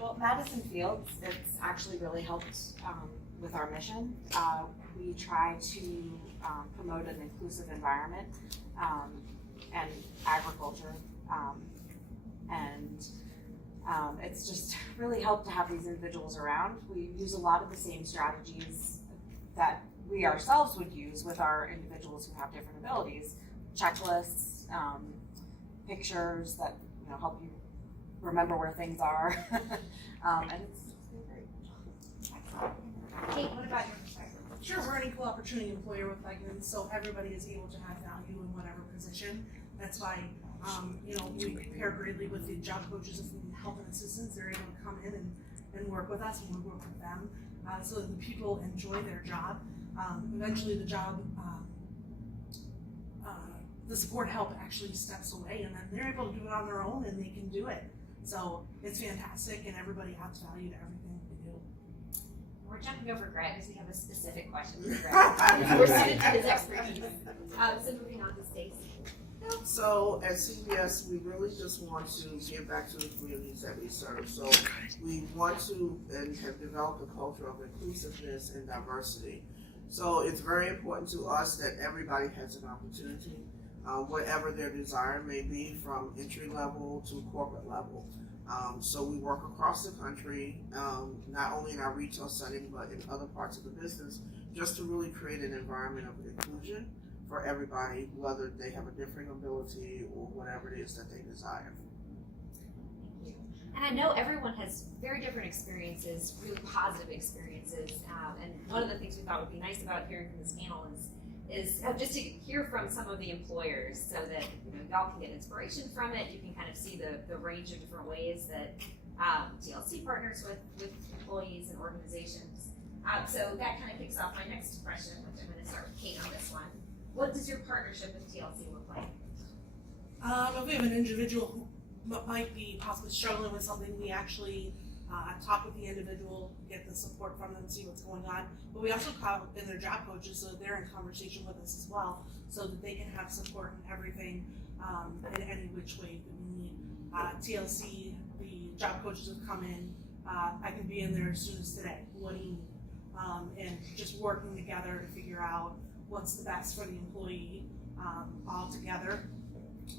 Well, Madison Fields, it's actually really helped with our mission. We try to promote an inclusive environment and agriculture, and it's just really helped to have these individuals around. We use a lot of the same strategies that we ourselves would use with our individuals who have different abilities, checklists, pictures that help you remember where things are, and it's been great. Kate, what about your perspective? Sure, we're an equal opportunity employer with Wegmans, so everybody is able to have value in whatever position. That's why, we pair greatly with the job coaches. If we need help and assistance, they're able to come in and work with us, and we work with them, so that the people enjoy their job. Eventually the job, the support help actually steps away, and then they're able to do it on their own, and they can do it. So it's fantastic, and everybody adds value to everything we do. We're jumping over Greg because we have a specific question for Greg. We're suited to his expertise. So moving on to Stacy. So at CBS, we really just want to give back to the communities that we serve. So we want to and have developed a culture of inclusiveness and diversity. So it's very important to us that everybody has an opportunity, whatever their desire may be, from entry level to corporate level. So we work across the country, not only in our retail setting, but in other parts of the business, just to really create an environment of inclusion for everybody, whether they have a differing ability or whatever it is that they desire. Thank you. And I know everyone has very different experiences, really positive experiences. And one of the things we thought would be nice about hearing from this panel is just to hear from some of the employers, so that y'all can get inspiration from it. You can kind of see the range of different ways that TLC partners with employees and organizations. So that kind of kicks off my next question, which I'm going to start with Kate on this one. What does your partnership with TLC look like? If we have an individual who might be possibly struggling with something, we actually talk with the individual, get the support from them, see what's going on. But we also call in their job coaches, so they're in conversation with us as well, so that they can have support in everything, in any which way that we need. TLC, the job coaches have come in. I can be in there as soon as today. What do you need? And just working together to figure out what's the best for the employee, all together,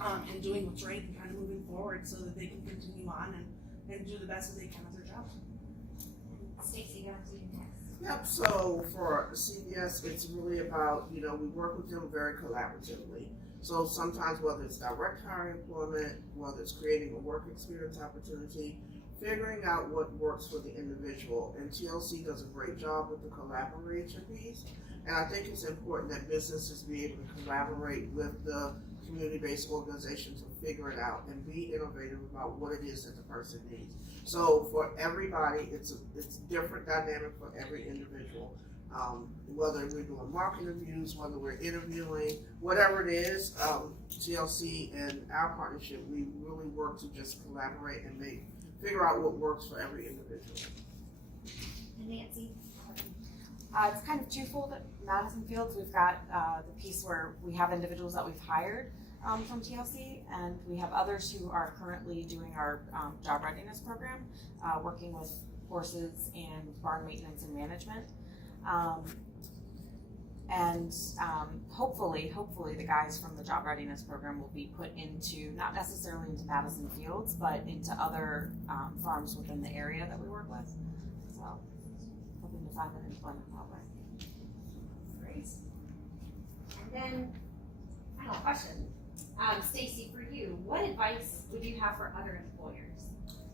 and doing what's right and kind of moving forward so that they can continue on and do the best that they can at their job. Stacy, going to you next. Yep, so for CBS, it's really about, we work with them very collaboratively. So sometimes, whether it's direct hire employment, whether it's creating a work experience opportunity, figuring out what works for the individual. And TLC does a great job with the collaboration piece. And I think it's important that businesses be able to collaborate with the community-based organizations to figure it out and be innovative about what it is that the person needs. So for everybody, it's different dynamic for every individual. Whether we're doing market reviews, whether we're interviewing, whatever it is, TLC and our partnership, we really work to just collaborate and figure out what works for every individual. And Nancy? It's kind of twofold at Madison Fields. We've got the piece where we have individuals that we've hired from TLC, and we have others who are currently doing our job readiness program, working with horses and barn maintenance and management. Hopefully the guys from the job readiness program will be put into, not necessarily into Madison Fields, but into other farms within the area that we work with. So hoping to find an employment that way. Great. And then, final question. Stacy, for you, what advice would you have for other employers?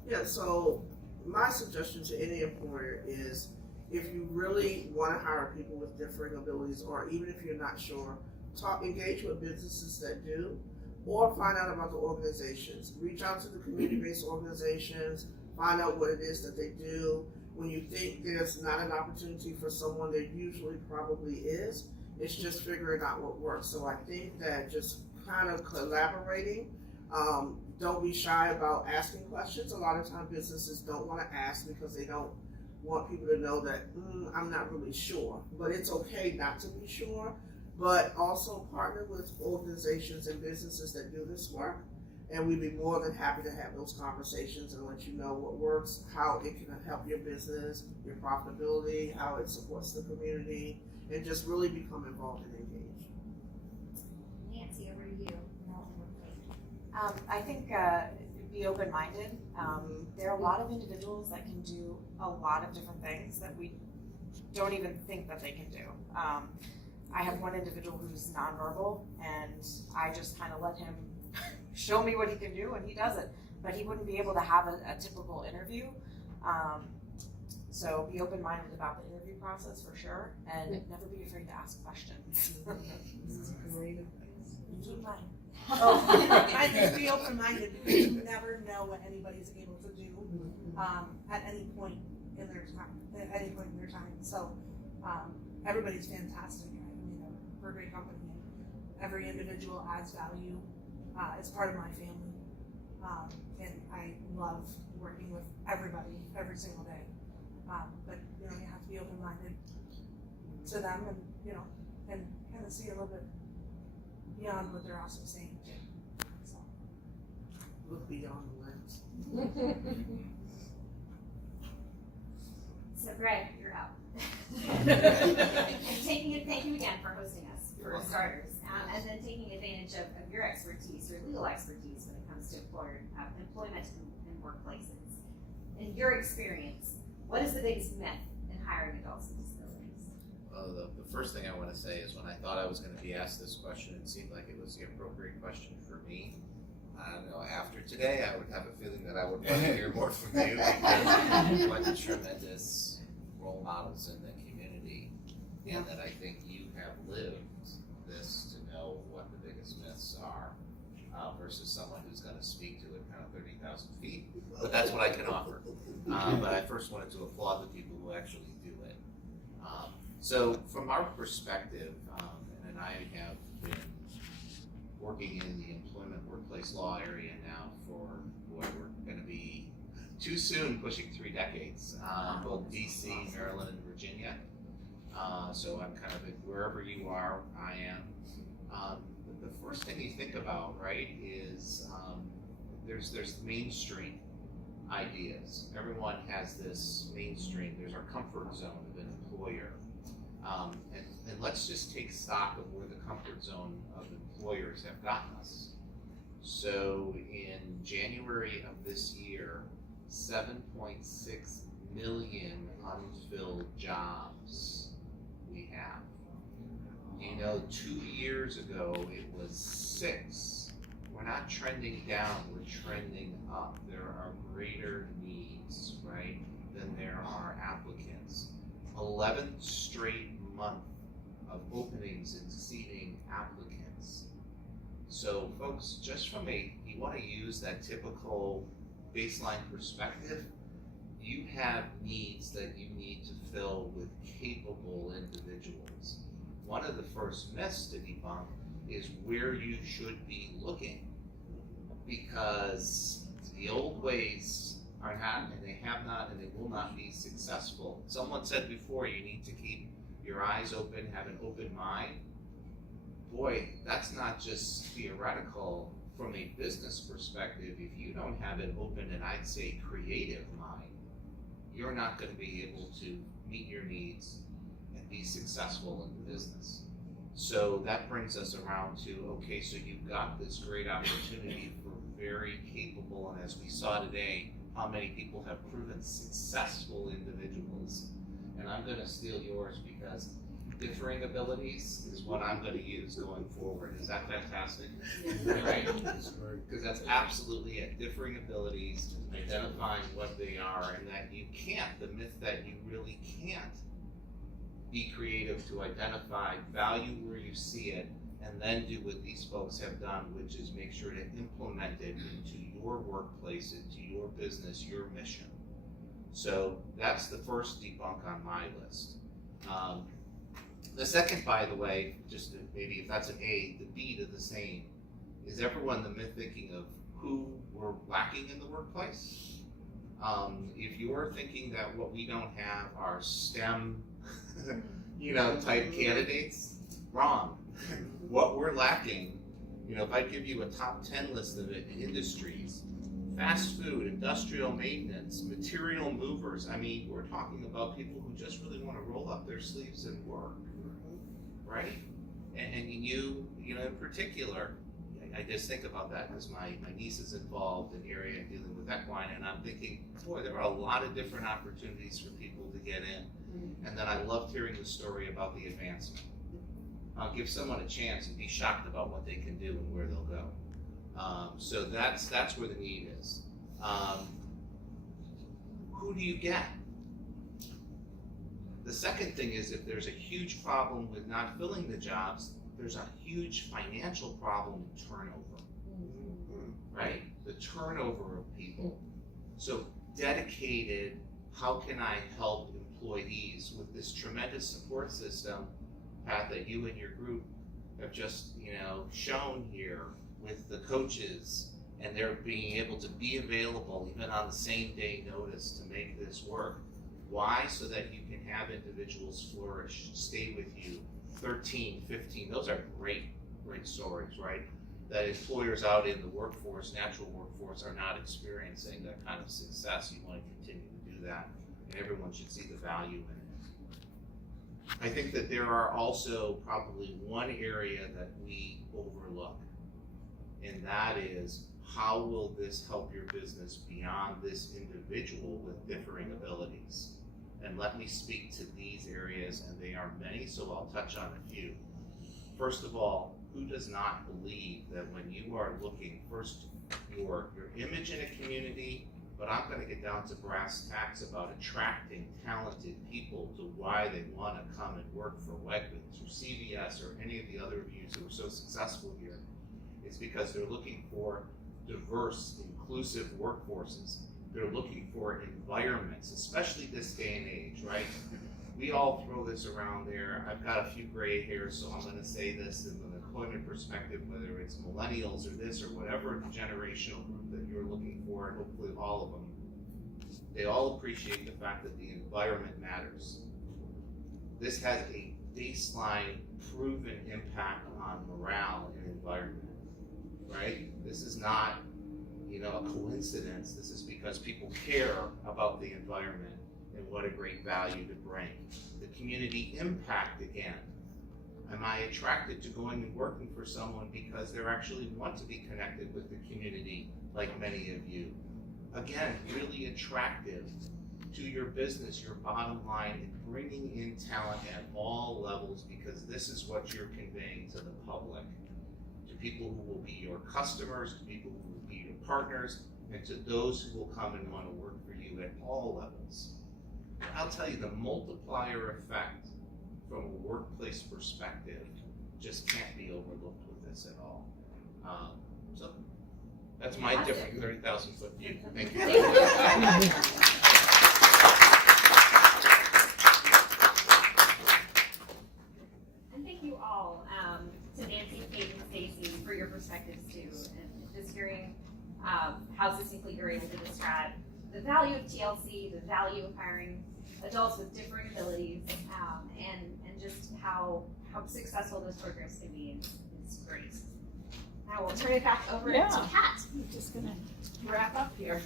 Yeah, so my suggestion to any employer is, if you really want to hire people with differing abilities, or even if you're not sure, engage with businesses that do, or find out about the organizations. Reach out to the community-based organizations, find out what it is that they do. When you think there's not an opportunity for someone, there usually probably is. It's just figuring out what works. So I think that just kind of collaborating, don't be shy about asking questions. A lot of times businesses don't want to ask because they don't want people to know that I'm not really sure, but it's okay not to be sure. But also partner with organizations and businesses that do this work, And we'd be more than happy to have those conversations and let you know what works, how it can help your business, your profitability, how it supports the community, and just really become involved and engaged. Nancy, over to you. I think be open-minded. There are a lot of individuals that can do a lot of different things that we don't even think that they can do. I have one individual who's nonverbal, and I just kind of let him show me what he can do, and he does it. But he wouldn't be able to have a typical interview. So be open-minded about the interview process for sure, and never be afraid to ask questions. I think be open-minded because you never know what anybody's able to do at any point in their time. So everybody's fantastic. I mean, we're a great company, and every individual adds value. It's part of my family, and I love working with everybody every single day. But you have to be open-minded to them, and and kind of see a little bit beyond what they're also saying too. So. Look beyond the lens. So Greg, you're up. Thank you again for hosting us, for starters, and then taking advantage of your expertise, your legal expertise when it comes to employment and workplaces. In your experience, what is the biggest myth in hiring adults with disabilities? Well, the first thing I want to say is when I thought I was going to be asked this question, it seemed like it was the appropriate question for me. I don't know, after today, I would have a feeling that I would want to hear more from you because you're like tremendous role models in the community, and that I think you have lived this to know what the biggest myths are versus someone who's going to speak to it kind of 30,000 feet. But that's what I can offer. But I first wanted to applaud the people who actually do it. So from our perspective, and I have been working in the employment workplace law area now for, we're going to be too soon pushing 3 decades, both DC, Maryland, and Virginia. So I'm kind of wherever you are, I am. The first thing you think about, right, is there's mainstream ideas. Everyone has this mainstream. There's our comfort zone of an employer. And let's just take stock of where the comfort zone of employers have gotten us. So in January of this year, 7.6 million unfilled jobs we have. 2 years ago it was 6. We're not trending down, we're trending up. There are greater needs, right, than there are applicants. 11th straight month of openings exceeding applicants. So folks, just from you want to use that typical baseline perspective, you have needs that you need to fill with capable individuals. One of the first myths to debunk is where you should be looking, because the old ways are not, and they have not, and they will not be successful. Someone said before, you need to keep your eyes open, have an open mind. Boy, that's not just theoretical. From a business perspective, if you don't have an open and I'd say creative mind, you're not going to be able to meet your needs and be successful in the business. So that brings us around to, okay, so you've got this great opportunity for very capable, and as we saw today, how many people have proven successful individuals. And I'm going to steal yours because differing abilities is what I'm going to use going forward. Is that fantastic? Right? Because that's absolutely it. Differing abilities, identifying what they are, and that you can't, the myth that you really can't be creative to identify value where you see it, and then do what these folks have done, which is make sure to implement it into your workplace, into your business, your mission. So that's the first debunk on my list. The second, by the way, just maybe if that's an A, the B to the same, is everyone the myth thinking of who we're lacking in the workplace? If you're thinking that what we don't have are STEM, type candidates, wrong. What we're lacking You know, if I give you a top 10 list of industries, fast food, industrial maintenance, material movers, I mean, we're talking about people who just really want to roll up their sleeves and work, right? And you know, in particular, I just think about that because my niece is involved in area dealing with equine, and I'm thinking, boy, there are a lot of different opportunities for people to get in. And then I loved hearing the story about the advancement. I'll give someone a chance and be shocked about what they can do and where they'll go. So that's where the need is. Who do you get? The second thing is, if there's a huge problem with not filling the jobs, there's a huge financial problem in turnover, right? The turnover of people. So dedicated, how can I help employees with this tremendous support system, Pat, that you and your group have just, you know, shown here with the coaches, and they're being able to be available even on the same day notice to make this work. Why? So that you can have individuals flourish, stay with you 13, 15, those are great stories, right? That employers out in the workforce, natural workforce, are not experiencing that kind of success. You want to continue to do that, and everyone should see the value in it. I think that there are also probably one area that we overlook, and that is, how will this help your business beyond this individual with differing abilities? And let me speak to these areas, and they are many, so I'll touch on a few. First of all, who does not believe that when you are looking first your image in a community, but I'm going to get down to brass tacks about attracting talented people to why they want to come and work for Wegmans or CVS or any of the other reviews who are so successful here. It's because they're looking for diverse, inclusive workforces. They're looking for environments, especially this day and age, right? We all throw this around there. I've got a few gray hairs, so I'm going to say this in an employment perspective, whether it's millennials or this or whatever generational group that you're looking for, and hopefully all of them, they all appreciate the fact that the environment matters. This has a baseline proven impact on morale and environment, right? This is not, you know, a coincidence. This is because people care about the environment and what a great value to bring. The community impact again. Am I attracted to going and working for someone because they actually want to be connected with the community, like many of you? Again, really attractive to your business, your bottom line, and bringing in talent at all levels, because this is what you're conveying to the public, to people who will be your customers, to people who will be your partners, and to those who will come and want to work for you at all levels. I'll tell you, the multiplier effect from a workplace perspective just can't be overlooked with this at all. So that's my different 30,000 foot view. Thank you. And thank you all, to Nancy, Kate, and Stacy, for your perspectives too, and just hearing how succinctly you're able to describe the value of TLC, the value of hiring adults with differing abilities, and just how successful those programs can be is great. Now we'll turn it back over to Kat. I'm just gonna wrap up here.